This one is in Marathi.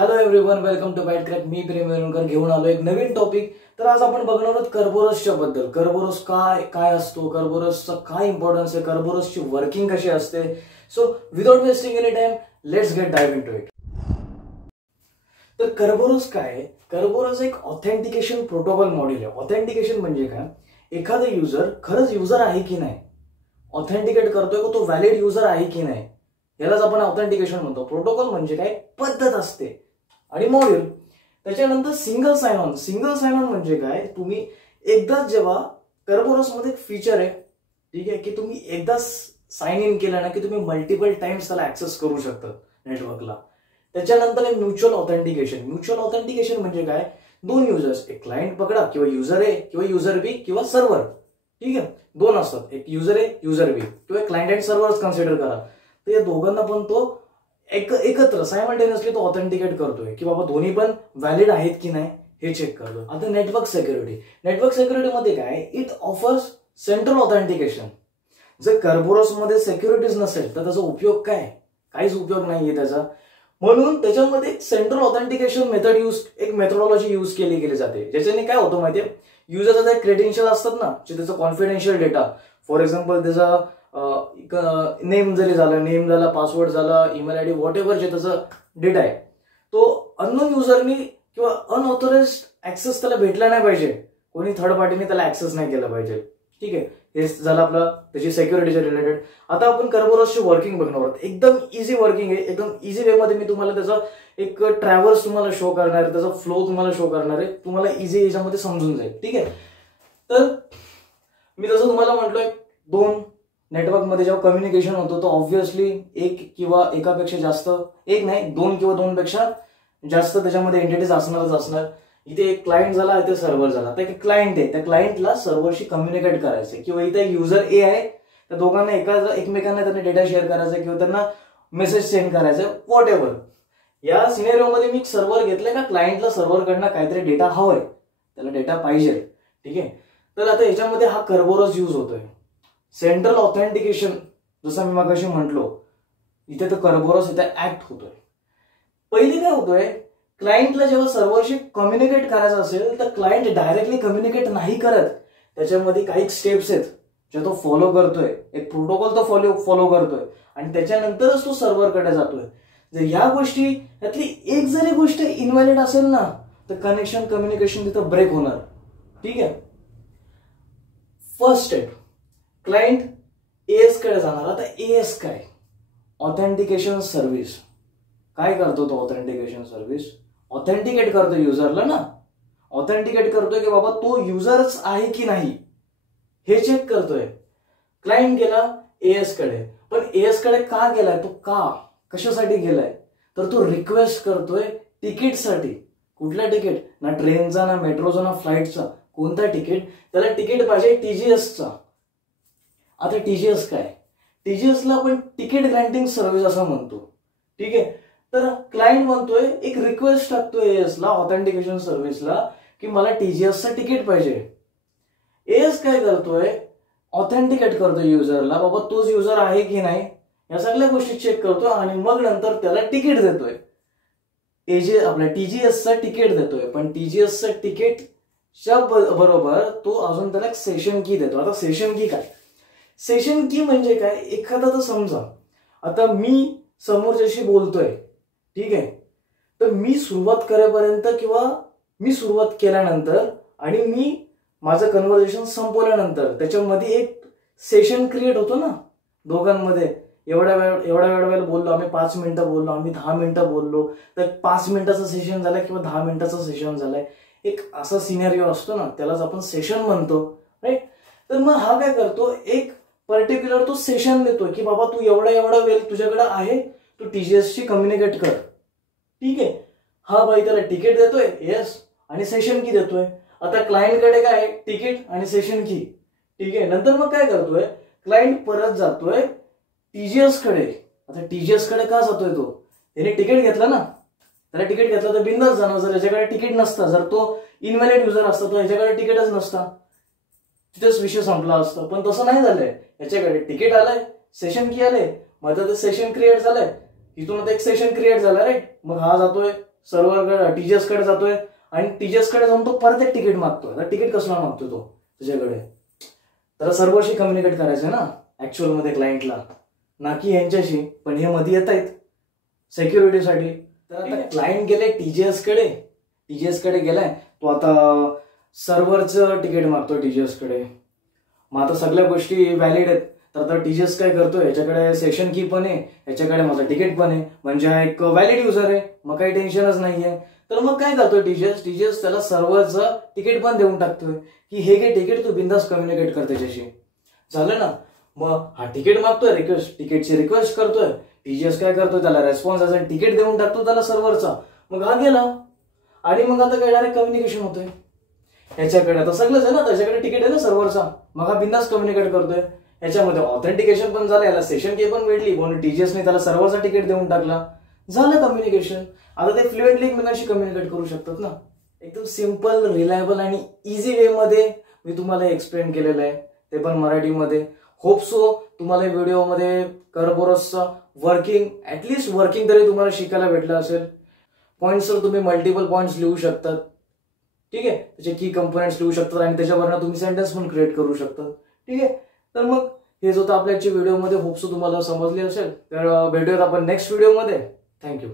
Hello everyone, welcome to Byte Crack. मी प्रेम वेरुणकर घेऊन आलो एक नवीन टॉपिक. तर आज आपण बघणार आहोत कर्बोरसच्या बद्दल. कर्बोरस काय असतो, कर्बोरसचा काय इम्पॉर्टन्स आहे, कर्बोरसची वर्किंग कशी असते. So without wasting any time, let's get dive into it. तर कर्बोरस काय आहे? कर्बोरस एक ऑथेंटिकेशन प्रोटोकॉल मॉड्यूल आहे. ऑथेंटिकेशन म्हणजे काय? एखादा युजर खरंच युजर आहे की नाही, ऑथेंटिकेट करतोय का तो व्हॅलिड युजर आहे की नाही, यालाच आपण ऑथेंटिकेशन म्हणतो. प्रोटोकॉल म्हणजे काय? पद्धत असते. आणि मॉड्यूल. त्याच्यानंतर single sign on. Single sign on म्हणजे काय? तुम्ही एकदाच जेव्हा कर्बोरस मध्ये एक फीचर आहे, ठीक आहे, की तुम्ही एकदा साइन इन केलं ना की तुम्ही मल्टिपल टाइम्स त्याला ऍक्सेस करू शकता नेटवर्कला. त्याच्यानंतर एक म्युच्युअल ऑथेंटिकेशन. म्युच्युअल ऑथेंटिकेशन म्हणजे काय? दोन युजर्स, एक क्लायंट पकडा किंवा युजर ए किंवा युजर बी किंवा सर्व्हर, ठीक आहे, दोन असतात, एक युजर ए युजर बी किंवा क्लायंट अँड सर्व्हरच कन्सिडर करा. तर या दोघांना पण तो एकत्र सायमल्टेनियसली तो ऑथेंटिकेट करतोय की बाबा दोन्ही पण व्हॅलिड आहेत की नाही हे चेक करतो. आता नेटवर्क सिक्युरिटी. नेटवर्क सिक्युरिटी मध्ये काय? It offers central authentication. जर कर्बोरस मध्ये सिक्युरिटीज नसेल तर त्याचा उपयोग काय? काहीच उपयोग नाहीये त्याचा. म्हणून त्याच्यामध्ये सेंट्रल ऑथेंटिकेशन मेथड एक मेथोडॉलॉजी यूज केली जाते. ज्याच्याने काय होतं माहितीये, युजरचा क्रेडेन्शियल असतात ना, जे त्याचा कॉन्फिडेन्शियल डेटा, फॉर एक्झाम्पल त्याचा नेम जरी झालं, नेम झाला, पासवर्ड झाला, ईमेल आयडी, व्हॉट एव्हर जे त्याचा डेटा आहे, तो अननोन युजरनी किंवा अनऑथोराइज्ड ऍक्सेस त्याला भेटला नाही पाहिजे. कोणी थर्ड पार्टीने त्याला ऍक्सेस नाही केला पाहिजे. ठीक आहे, हे झालं आपलं त्याची सिक्युरिटीच्या रिलेटेड. आता आपण कर्बोरसची वर्किंग बघणार आहोत. एकदम इझी वर्किंग आहे. एकदम इझी वे मध्ये मी तुम्हाला त्याचा एक ट्रॅव्हल्स तुम्हाला शो करणार आहे, त्याचा फ्लो तुम्हाला शो करणार आहे, तुम्हाला इझी याच्यामध्ये समजून जाईल. ठीक आहे, तर मी जसं तुम्हाला म्हटलोय, दोन नेटवर्कमध्ये जेव्हा कम्युनिकेशन होतो तो ऑब्व्हियसली एक किंवा एकापेक्षा जास्त, एक नाही दोन किंवा दोनपेक्षा जास्त त्याच्यामध्ये एंटिटीज असणार. इथे एक क्लायंट झाला, इथे सर्व्हर झाला. तर एक क्लायंट आहे, त्या क्लायंटला सर्व्हरशी कम्युनिकेट करायचं, किंवा इथे एक युजर ए आहे, त्या दोघांना एकमेकांना त्यांना डेटा शेअर करायचा किंवा त्यांना मेसेज सेंड करायचं, व्हॉट एव्हर. या सिनेरिओमध्ये मी सर्व्हर घेतलंय का क्लायंटला सर्व्हरकडनं काहीतरी डेटा हवंय, त्याला डेटा पाहिजे. ठीक आहे, तर आता याच्यामध्ये हा कर्बोरस यूज होतोय. सेंट्रल ऑथेंटिकेशन, जसं मी मगाशी म्हटलो, इथे तर कर्बोरस इथे ऍक्ट होतोय. पहिले काय होतोय, क्लायंटला जेव्हा सर्व्हरशी कम्युनिकेट करायचं असेल तर क्लायंट डायरेक्टली कम्युनिकेट नाही करत. त्याच्यामध्ये काही स्टेप्स आहेत जे तो फॉलो करतोय, एक प्रोटोकॉल तो फॉलो करतोय आणि त्याच्यानंतरच तो सर्व्हरकडे जातोय. जर या गोष्टी यातली एक जरी गोष्ट इनव्हॅलिड असेल ना, तर कम्युनिकेशन तिथं ब्रेक होणार. ठीक आहे, फर्स्ट स्टेप, क्लायंट एएस कडे जाणार. आता एएस काय? Authentication service. काय करतो तो ऑथेंटिकेशन सर्व्हिस? ऑथेंटिकेट करतो युजरला ना, ऑथेंटिकेट करतोय की बाबा तो युजरच आहे की नाही हे चेक करतोय. क्लायंट गेला एएस कडे, पण एएस कडे का गेलाय तो? कशासाठी गेलाय? तर तो रिक्वेस्ट करतोय तिकीटसाठी. कुठला तिकीट? ना ट्रेनचा, ना मेट्रोचा, ना फ्लाईटचा. कोणता तिकीट? त्याला तिकीट पाहिजे टीजीएसचा. आता टीजीएस काय? टीजीएसला आपण तिकीट ग्रँटिंग सर्व्हिस असं म्हणतो. ठीक आहे, तर क्लायंट म्हणतोय, एक रिक्वेस्ट टाकतोय एएसला, ऑथेंटिकेशन सर्व्हिसला, की मला टीजीएसचं तिकीट पाहिजे. एएस काय करतोय? ऑथेंटिकेट करतोय युजरला, बाबा तोच युजर आहे की नाही या सगळ्या गोष्टी चेक करतोय आणि मग नंतर त्याला तिकीट देतोय. आपल्या टीजीएसचं तिकीट देतोय, पण टीजीएसचं तिकीटच्या बरोबर तो अजून त्याला एक सेशन की देतो. आता सेशन की काय? सेशन की म्हणजे काय? एखादा तर समजा आता मी समोरच्याशी बोलतोय, ठीक आहे, तर मी सुरुवात करेपर्यंत किंवा मी सुरुवात केल्यानंतर आणि मी माझं कन्व्हर्सेशन संपवल्यानंतर त्याच्यामध्ये एक सेशन क्रिएट होतो ना दोघांमध्ये. एवढ्या वेळ बोललो आम्ही, 5 मिनिटं बोललो आम्ही, 10 मिनिटं बोललो, तर 5 मिनिटाचं सेशन झालंय किंवा 10 मिनिटाचं सेशन झालंय, एक असा सिनेरिओ असतो ना, त्यालाच आपण सेशन म्हणतो, राईट. तर मग हा काय करतो, एक पर्टिक्युलर तो सेशन देतोय की बाबा तू एवढा वेळ तुझ्याकडे आहे, तू टीजीएसशी कम्युनिकेट कर. ठीक आहे, हा बाई त्याला तिकीट देतोय, येस, आणि सेशन की देतोय. आता क्लायंटकडे काय? तिकीट आणि सेशन की. ठीक आहे, नंतर मग काय करतोय, क्लायंट परत जातोय टीजीएस कडे. आता टीजीएस कडे का जातोय तो? त्याने तिकीट घेतलं ना, त्याला तिकीट घेतलं तर बिंदास जाणार. जर याच्याकडे तिकीट नसतं, जर तो इनव्हॅलिड युजर असता, तो याच्याकडे तिकीटच नसता, तिथेच विषय संपला असता. पण तसं नाही झालंय, याच्याकडे तिकीट आलंय, सेशन की आले, मग आता ते सेशन क्रिएट झालंय, इथून आता एक सेशन क्रिएट झालं, राईट. मग हा जातोय सर्व्हर टीजीएस कडे जातोय आणि टीजीएस कडे जाऊन तो परत एक तिकीट मागतोय. आता तिकीट कसला मागतोय तो तुझ्याकडे? तर सर्व्हरशी कम्युनिकेट करायचं ना ऍक्च्युअल मध्ये क्लायंटला, ना की यांच्याशी. पण हे मध्ये येत आहेत सिक्युरिटीसाठी. तर आता क्लायंट गेले टीजीएस कडे गेलाय तो, आता सर्व्हरचं तिकीट मागतोय टीजीएस कडे. मग आता सगळ्या गोष्टी व्हॅलिड आहेत. तर आता टीजीएस काय करतोय, याच्याकडे सेशन की पण आहे, याच्याकडे माझं तिकीट पण आहे, म्हणजे हा एक व्हॅलिड युजर आहे, मग काही टेन्शनच नाहीये. तर मग काय करतोय टीजीएस त्याला सर्व्हरचं तिकीट पण देऊन टाकतोय की हे घे तिकीट, तू बिंदास कम्युनिकेट कर त्याच्याशी. झालं ना. मग हा तिकीट मागतोय, तिकीटची रिक्वेस्ट करतोय, टीजीएस काय करतोय त्याला रेस्पॉन्स असेल तिकीट देऊन टाकतो त्याला सर्व्हरचा. मग हा गेला आणि मग आता काय डायरेक्ट कम्युनिकेशन होतोय ह्याच्याकडे. आता सगळंच आहे ना, त्याच्याकडे तिकीट आहे ना सर्व्हरचा, मग हा बिंदास कम्युनिकेट करतोय. याच्यामध्ये ऑथेंटिकेशन पण झालं, याला सेशन की पण भेटली, म्हणून टीजीएसने त्याला सर्व्हरचा तिकीट देऊन टाकला. झालं कम्युनिकेशन. आता ते फ्लुएंटली एकमेकांशी कम्युनिकेट करू शकतात ना. एकदम सिम्पल, रिलायबल आणि इझी वे मध्ये मी तुम्हाला एक्सप्लेन केलेलं आहे, ते पण मराठीमध्ये. होप सो तुम्हाला व्हिडिओमध्ये कर्बोरसचं ऍटलिस्ट वर्किंग तरी तुम्हाला शिकायला भेटलं असेल. पॉईंट्सवर तुम्ही मल्टिपल पॉईंट्स लिहू शकतात, ठीक आहे. त्याचे की कंपोनेंट्स लिहू शकतात आणि त्याच्यावरनं तुम्ही सेंटेन्स पण क्रिएट करू शकतात, ठीक आहे. तर मग हेच होतं आपल्या व्हिडिओमध्ये. होप सो तुम्हाला समजले असेल. तर भेटूयात आपण नेक्स्ट व्हिडिओमध्ये. थँक्यू.